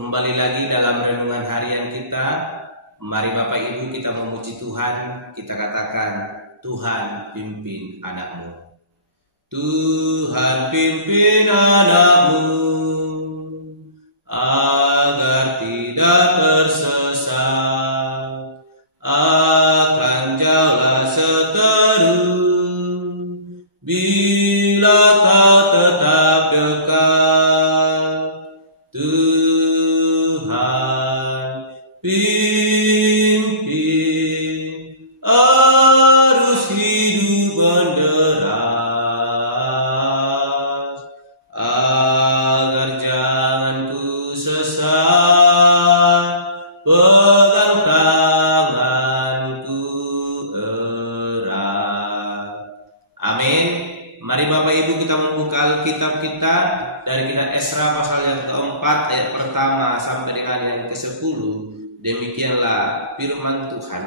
Kembali lagi dalam renungan harian kita. Mari Bapak Ibu kita memuji Tuhan. Kita katakan, Tuhan pimpin anakmu. Tuhan pimpin anakmu agar tidak tersesat akan jalan seteru bila kau tetap dekat. Tuhan pimpin arus hidup menderas agar jangan ku sesat, pegang tanganku erat. Amin. Mari Bapak Ibu kita membuka Alkitab kita dari kitab Esra pasal yang keempat ayat pertama sampai dengan yang ke-10. Demikianlah firman Tuhan.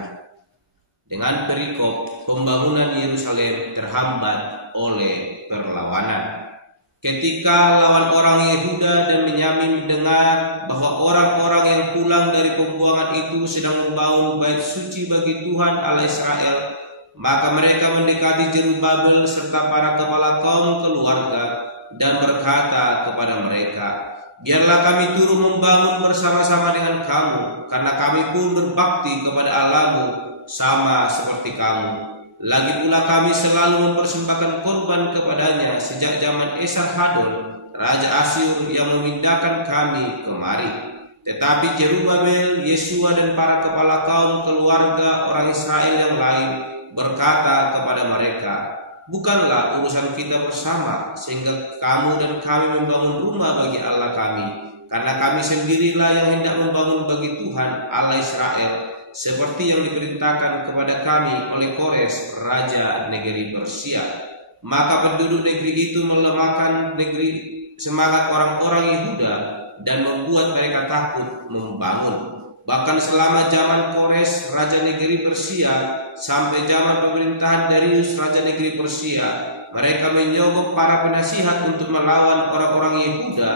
Dengan perikop pembangunan Yerusalem terhambat oleh perlawanan. Ketika lawan orang Yehuda dan Benyamin mendengar bahwa orang-orang yang pulang dari pembuangan itu sedang membangun bait suci bagi Tuhan Allah Israel, maka mereka mendekati Zerubabel serta para kepala kaum keluarga dan berkata kepada mereka, biarlah kami turun membangun bersama-sama dengan kamu, karena kami pun berbakti kepada Allahmu sama seperti kamu. Lagi pula kami selalu mempersembahkan korban kepadanya sejak zaman Esarhadon, Raja Asyur yang memindahkan kami kemari. Tetapi Zerubabel, Yesua dan para kepala kaum keluarga orang Israel yang lain berkata kepada mereka, bukanlah urusan kita bersama sehingga kamu dan kami membangun rumah bagi Allah kami, karena kami sendirilah yang hendak membangun bagi Tuhan Allah Israel, seperti yang diperintahkan kepada kami oleh Kores, raja negeri Persia. Maka penduduk negeri itu melemahkan semangat orang-orang Yehuda dan membuat mereka takut membangun. Bahkan selama zaman Kores, raja negeri Persia, sampai zaman pemerintahan Darius, raja negeri Persia, mereka menyogok para penasihat untuk melawan orang-orang Yehuda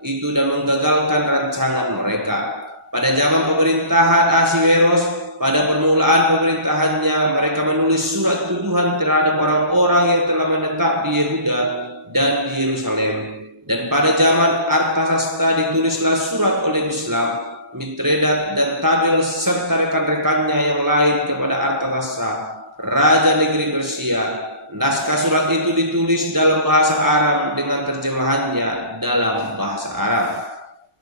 itu dan menggagalkan rancangan mereka. Pada zaman pemerintahan Ahasweros, pada permulaan pemerintahannya, mereka menulis surat tuduhan terhadap orang-orang yang telah menetap di Yehuda dan di Yerusalem. Dan pada zaman Artasasta ditulislah surat oleh Bislam, Mitredat dan Tabel serta rekan-rekannya yang lain kepada Artasasta, raja negeri Persia. Naskah surat itu ditulis dalam bahasa Aram dengan terjemahannya dalam bahasa Arab.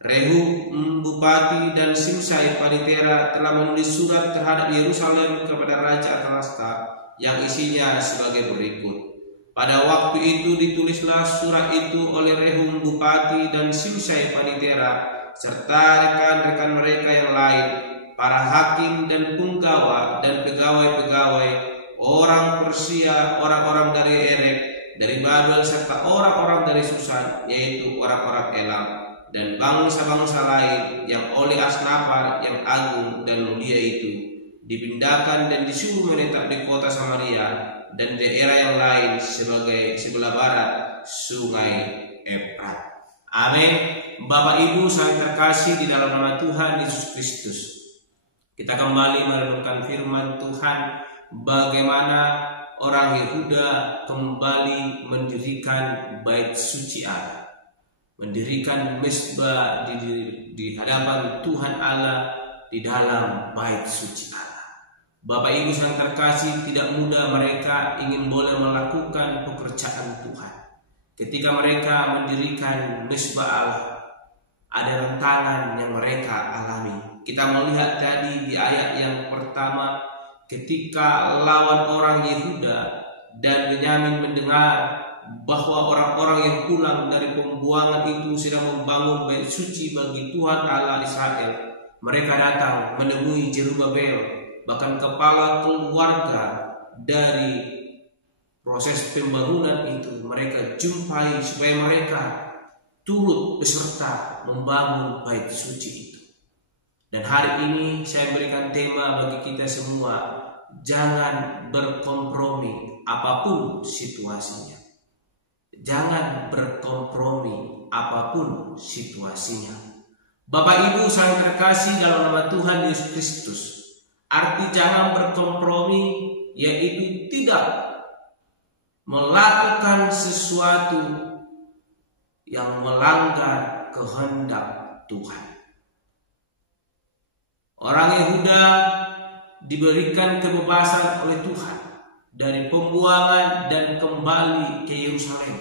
Rehum bupati dan Simsai panitera telah menulis surat terhadap Yerusalem kepada Raja Artasasta yang isinya sebagai berikut. Pada waktu itu ditulislah surat itu oleh Rehum bupati dan Simsai panitera serta rekan-rekan mereka yang lain, para hakim dan punggawa dan pegawai-pegawai, orang Persia, orang-orang dari Erek, dari Babel serta orang-orang dari Susan, yaitu orang-orang Elam, dan bangsa-bangsa lain yang oleh Asnapar yang agung dan mulia itu dipindahkan dan disuruh menetap di kota Samaria dan daerah yang lain sebagai sebelah barat sungai Efrat. Amin. Bapak Ibu saya terkasih di dalam nama Tuhan Yesus Kristus, kita kembali merenungkan firman Tuhan, bagaimana orang Yehuda kembali mendirikan bait suci Allah, mendirikan mezbah di hadapan Tuhan Allah di dalam bait suci Allah. Bapak Ibu yang terkasih, tidak mudah mereka ingin boleh melakukan pekerjaan Tuhan. Ketika mereka mendirikan mezbah Allah, ada rentangan yang mereka alami. Kita melihat tadi di ayat yang pertama, ketika lawan orang Yehuda dan Benyamin mendengar bahwa orang-orang yang pulang dari pembuangan itu sedang membangun bait suci bagi Tuhan Allah Israel, mereka datang menemui Zerubabel, bahkan kepala keluarga dari proses pembangunan itu mereka jumpai supaya mereka turut beserta membangun bait suci itu. Dan hari ini saya berikan tema bagi kita semua, jangan berkompromi apapun situasinya. Jangan berkompromi apapun situasinya. Bapak Ibu saling terkasih dalam nama Tuhan Yesus Kristus, arti jangan berkompromi yaitu tidak melakukan sesuatu yang melanggar kehendak Tuhan. Orang Yehuda diberikan kebebasan oleh Tuhan dari pembuangan dan kembali ke Yerusalem,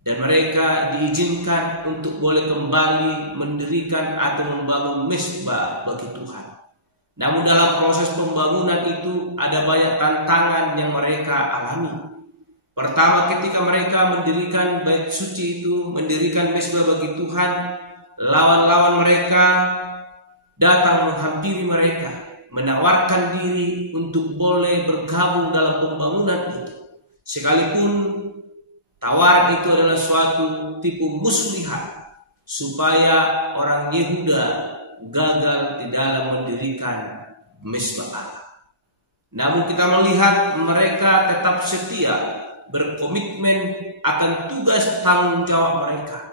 dan mereka diizinkan untuk boleh kembali mendirikan atau membangun mezbah bagi Tuhan. Namun dalam proses pembangunan itu ada banyak tantangan yang mereka alami. Pertama, ketika mereka mendirikan bait suci itu, mendirikan mezbah bagi Tuhan, lawan-lawan mereka datang menghampiri mereka, menawarkan diri untuk boleh bergabung dalam pembangunan itu. Sekalipun tawaran itu adalah suatu tipu muslihat supaya orang Yehuda gagal di dalam mendirikan mezbah Allah. Namun kita melihat mereka tetap setia, berkomitmen akan tugas tanggung jawab mereka.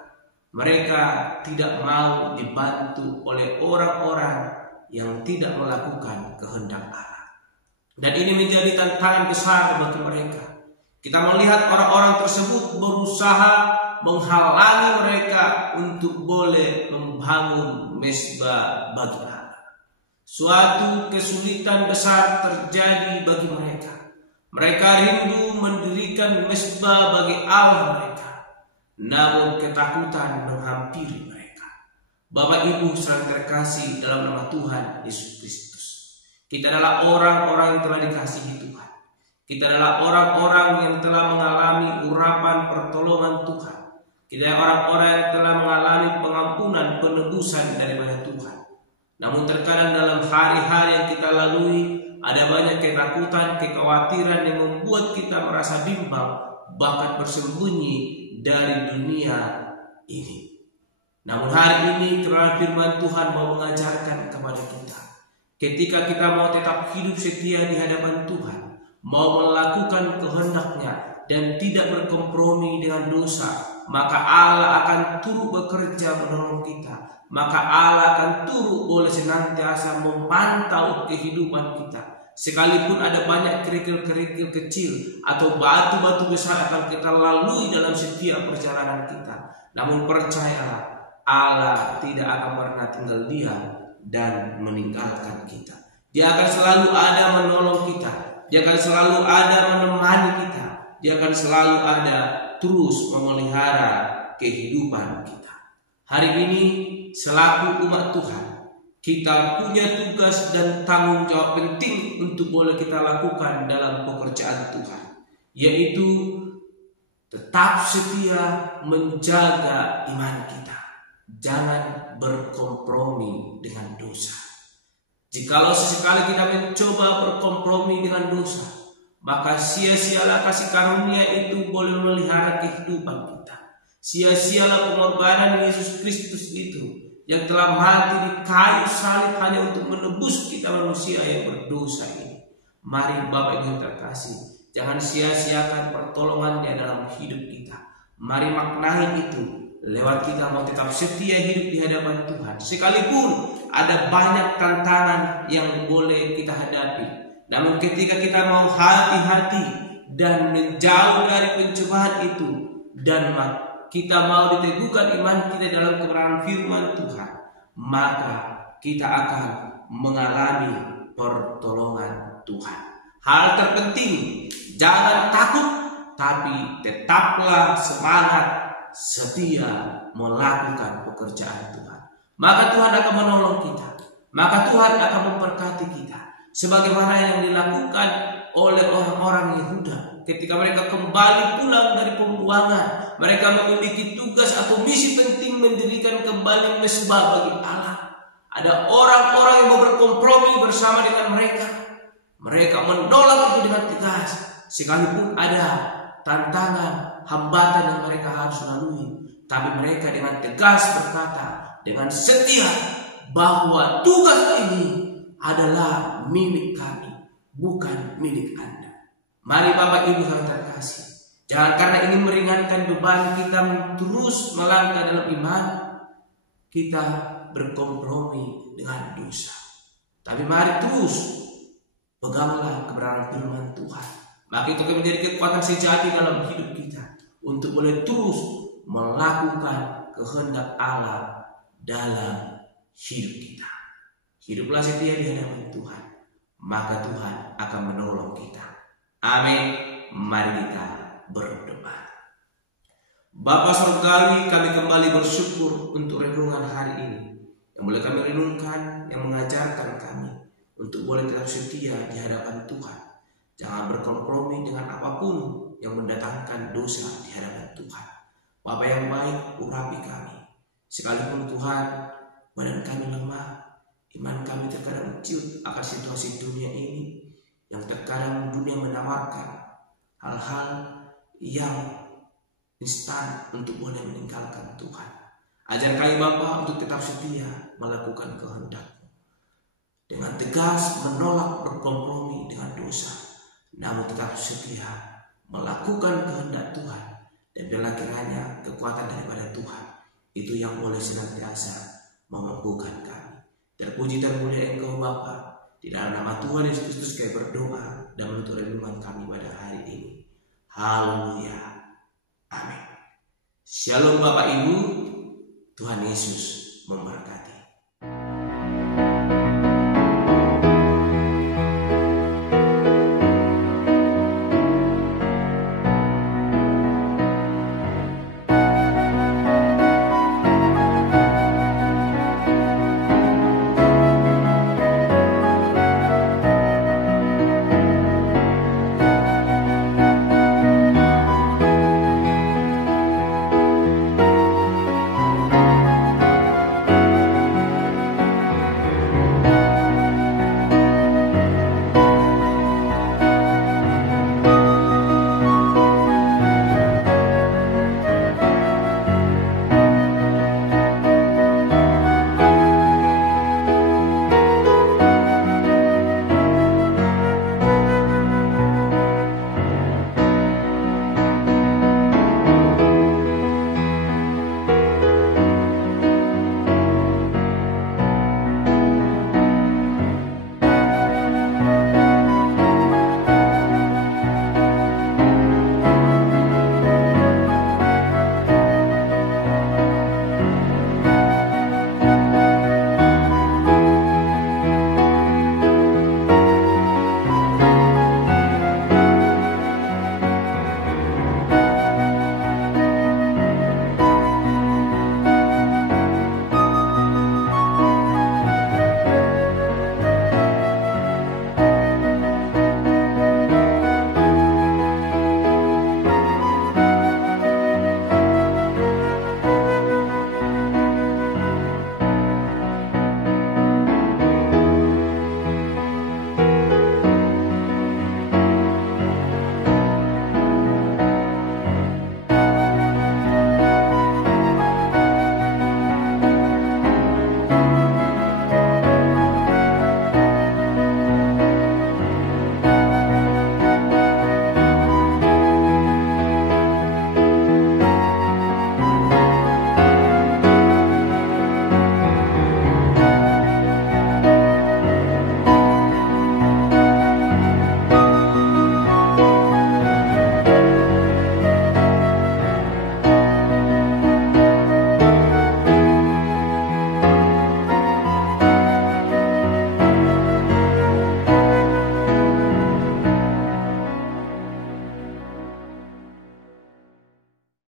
Mereka tidak mau dibantu oleh orang-orang yang tidak melakukan kehendak Allah. Dan ini menjadi tantangan besar bagi mereka. Kita melihat orang-orang tersebut berusaha menghalangi mereka untuk boleh membangun mezbah bagi Allah. Suatu kesulitan besar terjadi bagi mereka. Mereka rindu mendirikan mezbah bagi Allah mereka, namun ketakutan menghampiri mereka. Bapak Ibu saling terkasih dalam nama Tuhan Yesus Kristus, kita adalah orang-orang yang telah dikasihi Tuhan. Kita adalah orang-orang yang telah mengalami urapan pertolongan Tuhan. Kita adalah orang-orang yang telah mengalami pengampunan, penebusan daripada Tuhan. Namun terkadang dalam hari-hari yang kita lalui, ada banyak ketakutan, kekhawatiran yang membuat kita merasa bimbang, bahkan bersembunyi dari dunia ini. Namun hari ini kerana firman Tuhan mau mengajarkan kepada kita, ketika kita mau tetap hidup setia di hadapan Tuhan, mau melakukan kehendak-Nya dan tidak berkompromi dengan dosa, maka Allah akan turut bekerja menolong kita. Maka Allah akan turut boleh senantiasa memantau kehidupan kita. Sekalipun ada banyak kerikil-kerikil kecil atau batu-batu besar akan kita lalui dalam setiap perjalanan kita, namun percayalah, Allah tidak akan pernah tinggal diam dan meninggalkan kita. Dia akan selalu ada menolong kita. Dia akan selalu ada menemani kita. Dia akan selalu ada terus memelihara kehidupan kita. Hari ini selaku umat Tuhan, kita punya tugas dan tanggung jawab penting untuk boleh kita lakukan dalam pekerjaan Tuhan, yaitu tetap setia menjaga iman kita. Jangan berkompromi dengan dosa. Jikalau sesekali kita mencoba berkompromi dengan dosa, maka sia-sialah kasih karunia itu boleh memelihara kehidupan kita. Sia-sialah pengorbanan Yesus Kristus itu yang telah mati di kayu salib hanya untuk menebus kita manusia yang berdosa ini. Mari Bapak Ibu terkasih, jangan sia-siakan pertolongan-Nya dalam hidup kita. Mari maknai itu lewat kita mau tetap setia hidup di hadapan Tuhan. Sekalipun ada banyak tantangan yang boleh kita hadapi, namun ketika kita mau hati-hati dan menjauh dari pencobaan itu, dan kita mau diteguhkan iman kita dalam kebenaran firman Tuhan, maka kita akan mengalami pertolongan Tuhan. Hal terpenting, jangan takut, tapi tetaplah semangat, setia melakukan pekerjaan Tuhan. Maka Tuhan akan menolong kita, maka Tuhan akan memberkati kita, sebagaimana yang dilakukan oleh orang-orang Yehuda. Ketika mereka kembali pulang dari pembuangan, mereka memiliki tugas atau misi penting mendirikan kembali mezbah bagi Allah. Ada orang-orang yang mau berkompromi bersama dengan mereka. Mereka menolak itu dengan tegas, sekalipun ada tantangan, hambatan yang mereka harus lalui. Tapi mereka dengan tegas berkata, dengan setia, bahwa tugas ini adalah milik kami, bukan milik Anda. Mari Bapak Ibu yang terkasih, jangan karena ingin meringankan beban kita terus melangkah dalam iman, kita berkompromi dengan dosa. Tapi mari terus peganglah kebenaran firman Tuhan. Maka itu akan menjadi kekuatan sejati dalam hidup kita untuk boleh terus melakukan kehendak Allah dalam hidup kita. Hiduplah setia di hadapan Tuhan, maka Tuhan akan menolong kita. Amin. Mari kita berdoa. Bapa Surgawi, kami kembali bersyukur untuk renungan hari ini yang boleh kami renungkan, yang mengajarkan kami untuk boleh tetap setia di hadapan Tuhan. Jangan berkompromi dengan apapun yang mendatangkan dosa di hadapan Tuhan. Bapa yang baik, urapi kami. Sekalipun Tuhan, badan kami lemah, iman kami terkadang ciut akan situasi dunia ini, yang terkadang dunia menawarkan hal-hal yang instan untuk boleh meninggalkan Tuhan. Ajar kami Bapa untuk tetap setia melakukan kehendak-Mu, dengan tegas menolak berkompromi dengan dosa, namun tetap setia melakukan kehendak Tuhan. Dan biarlah kiranya kekuatan daripada Tuhan itu yang boleh senantiasa memampukan kami. Terpuji termulia Engkau Bapa. Di dalam nama Tuhan Yesus Kristus kami berdoa dan menutup renungan kami pada hari ini. Haleluya. Amin. Shalom Bapak Ibu. Tuhan Yesus memberkati.